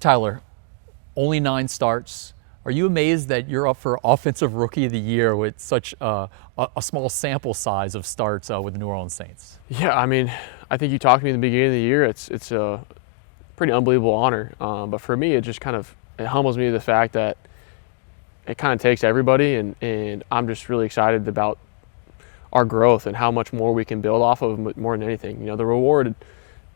Tyler, only 9 starts. Are you amazed that you're up for Offensive Rookie of the Year with such a small sample size of starts with the New Orleans Saints? Yeah, I mean, I think you talked to me in the beginning of the year. It's a pretty unbelievable honor. But for me, it just it humbles me to the fact that it kind of takes everybody, and I'm just really excited about our growth and how much more we can build off of more than anything. You know, the reward,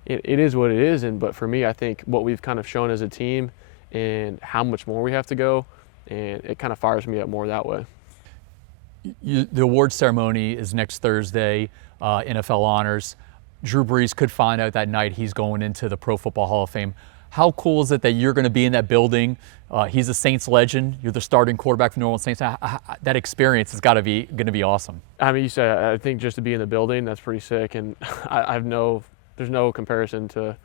it is what it is, but for me, I think what we've kind of shown as a team and how much more we have to go, and it kind of fires me up more that way. The award ceremony is next Thursday, NFL honors. Drew Brees could find out that night he's going into the Pro Football Hall of Fame. How cool is it that you're going to be in that building? He's a Saints legend. You're the starting quarterback for the New Orleans Saints. That experience has got to be going to be awesome. I mean, you said, I think just to be in the building, that's pretty sick, and there's no comparison to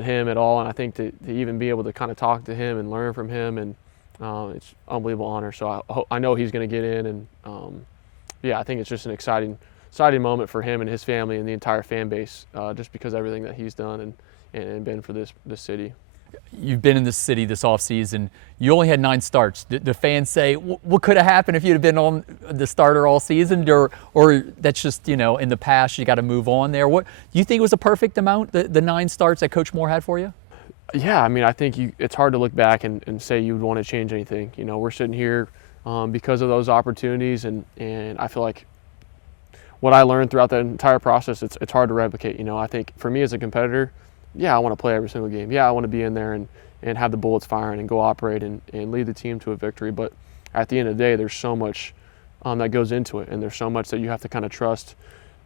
him at all, and I think to even be able to kind of talk to him and learn from him, and it's an unbelievable honor. So I know he's going to get in, and yeah, I think it's just an exciting moment for him and his family and the entire fan base, just because of everything that he's done and been for this city. You've been in this city this offseason. You only had 9 starts. The fans say, what could have happened if you'd have been on the starter all season? Or that's just, in the past, you got to move on there. What do you think it was a perfect amount, the 9 starts that Coach Moore had for you? Yeah, I mean, I think it's hard to look back and say you would want to change anything. We're sitting here because of those opportunities, and I feel like what I learned throughout that entire process, it's hard to replicate. I think for me as a competitor, yeah, I want to play every single game. Yeah, I want to be in there and have the bullets firing and go operate and lead the team to a victory. But at the end of the day, there's so much that goes into it, and there's so much that you have to kind of trust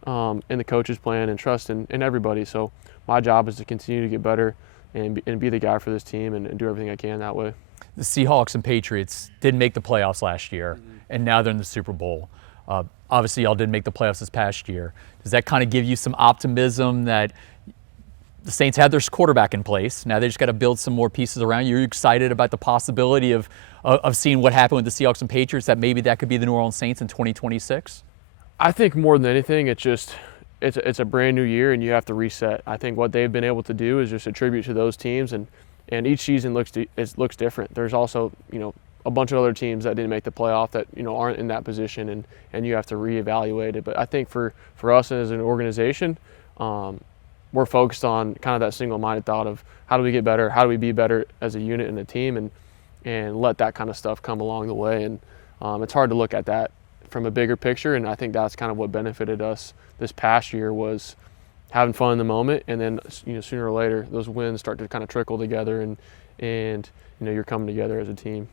in the coach's plan and trust in everybody. So my job is to continue to get better and be the guy for this team and do everything I can that way. The Seahawks and Patriots didn't make the playoffs last year, and now they're in the Super Bowl. Obviously, y'all didn't make the playoffs this past year. Does that kind of give you some optimism that the Saints had their quarterback in place? Now they just got to build some more pieces around you. Are you excited about the possibility of seeing what happened with the Seahawks and Patriots, that maybe that could be the New Orleans Saints in 2026? I think more than anything, it's a brand new year and you have to reset. I think what they've been able to do is just attribute to those teams, and each season looks different. There's also a bunch of other teams that didn't make the playoff that aren't in that position, and you have to reevaluate it. But I think for us as an organization, we're focused on kind of that single-minded thought of how do we get better, how do we be better as a unit and a team, and let that kind of stuff come along the way. And it's hard to look at that from a bigger picture, and I think that's kind of what benefited us this past year, was having fun in the moment, and then sooner or later those wins start to kind of trickle together, and you're coming together as a team.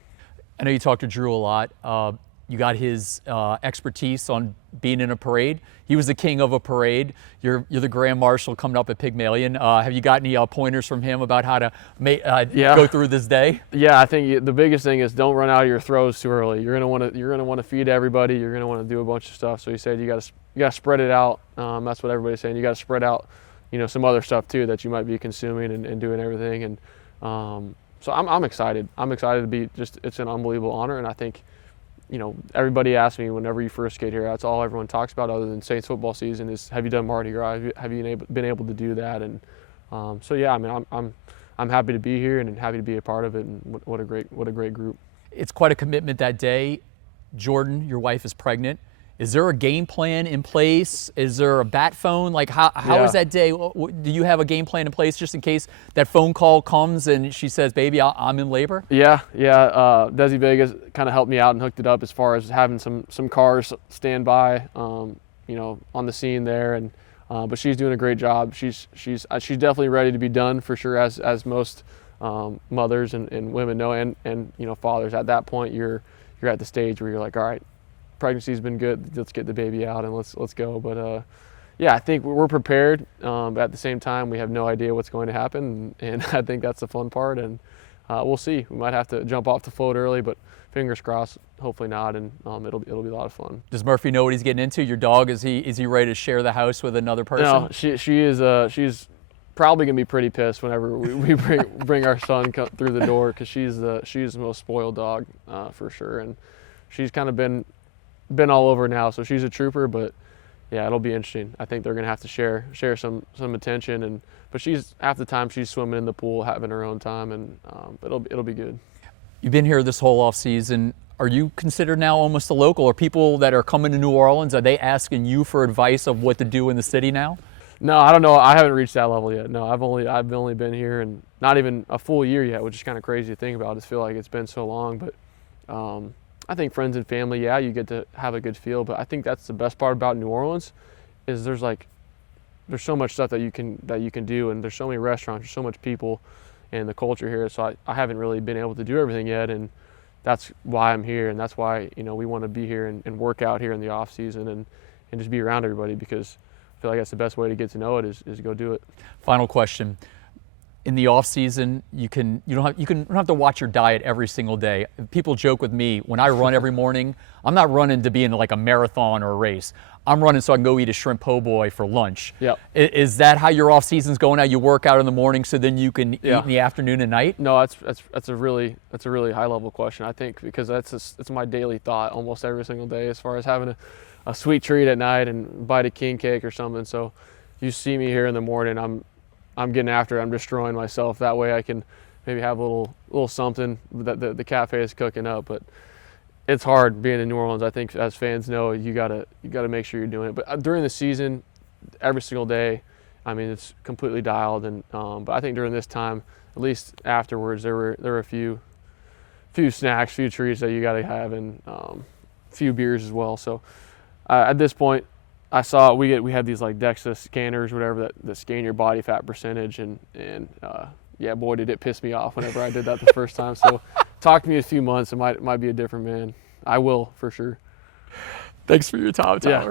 I know you talked to Drew a lot. You got his expertise on being in a parade. He was the king of a parade. You're the grand marshal coming up at Pygmalion. Have you got any pointers from him about how to go through this day? Yeah, I think the biggest thing is don't run out of your throws too early. You're gonna want to feed everybody. You're gonna want to do a bunch of stuff. So he said you got to spread it out. That's what everybody's saying. You got to spread out, some other stuff too that you might be consuming and doing everything. And so I'm excited. I'm excited to be it's an unbelievable honor, and I think. Everybody asks me whenever you first get here, that's all everyone talks about other than Saints football season is, have you done Mardi Gras? Have you been able to do that? And so yeah, I mean, I'm happy to be here and happy to be a part of it. And what a great group. It's quite a commitment that day. Jordan, your wife, is pregnant. Is there a game plan in place? Is there a bat phone? Like how is that day? Do you have a game plan in place just in case that phone call comes and she says, "Baby, I'm in labor"? Yeah. Desi Vegas kind of helped me out and hooked it up as far as having some cars stand by, on the scene there, and but she's doing a great job. She's definitely ready to be done for sure, as most mothers and women know, and fathers. At that point, you're at the stage where you're like, all right. Pregnancy's been good. Let's get the baby out and let's go. But yeah, I think we're prepared. But at the same time, we have no idea what's going to happen, and I think that's the fun part. And we'll see. We might have to jump off the float early, but fingers crossed. Hopefully not, and it'll be a lot of fun. Does Murphy know what he's getting into? Your dog, is he ready to share the house with another person? No, she is. She's probably gonna be pretty pissed whenever we bring our son through the door, because she's the most spoiled dog for sure, and she's kind of been all over now, so she's a trooper. But yeah, it'll be interesting. I think they're going to have to share some attention, but she's half the time she's swimming in the pool, having her own time, and it'll be good. You've been here this whole off season. Are you considered now almost a local? Or people that are coming to New Orleans, are they asking you for advice of what to do in the city now? No, I don't know. I haven't reached that level yet. No, I've only been here and not even a full year yet, which is kind of crazy to think about. I just feel like it's been so long. But I think friends and family, yeah, you get to have a good feel. But I think that's the best part about New Orleans, is there's so much stuff that you can do, and there's so many restaurants, there's so much people, and the culture here. So I haven't really been able to do everything yet, and that's why I'm here, and that's why we want to be here and work out here in the off season and just be around everybody, because I feel like that's the best way to get to know it is go do it. Final question. In the off season, you don't have to watch your diet every single day. People joke with me when I run every morning. I'm not running to be in like a marathon or a race. I'm running so I can go eat a shrimp po' boy for lunch. Yep. Is that how your off season's going out? You work out in the morning so then you can eat in the afternoon and night? No, that's a really high level question, I think, because that's my daily thought almost every single day, as far as having a sweet treat at night and bite a king cake or something. So you see me here in the morning, I'm getting after it. I'm destroying myself. That way I can maybe have a little something that the cafe is cooking up. But it's hard being in New Orleans. I think as fans know, you gotta make sure you're doing it. But during the season, every single day, I mean, it's completely dialed. And but I think during this time, at least afterwards, there were a few snacks, few treats that you gotta have, and few beers as well. So at this point, I saw we had these like DEXA scanners, whatever, that scan your body fat percentage, and yeah, boy, did it piss me off whenever I did that the first time. So talk to me in a few months, it might be a different man. I will, for sure. Thanks for your time, Tyler. Yeah.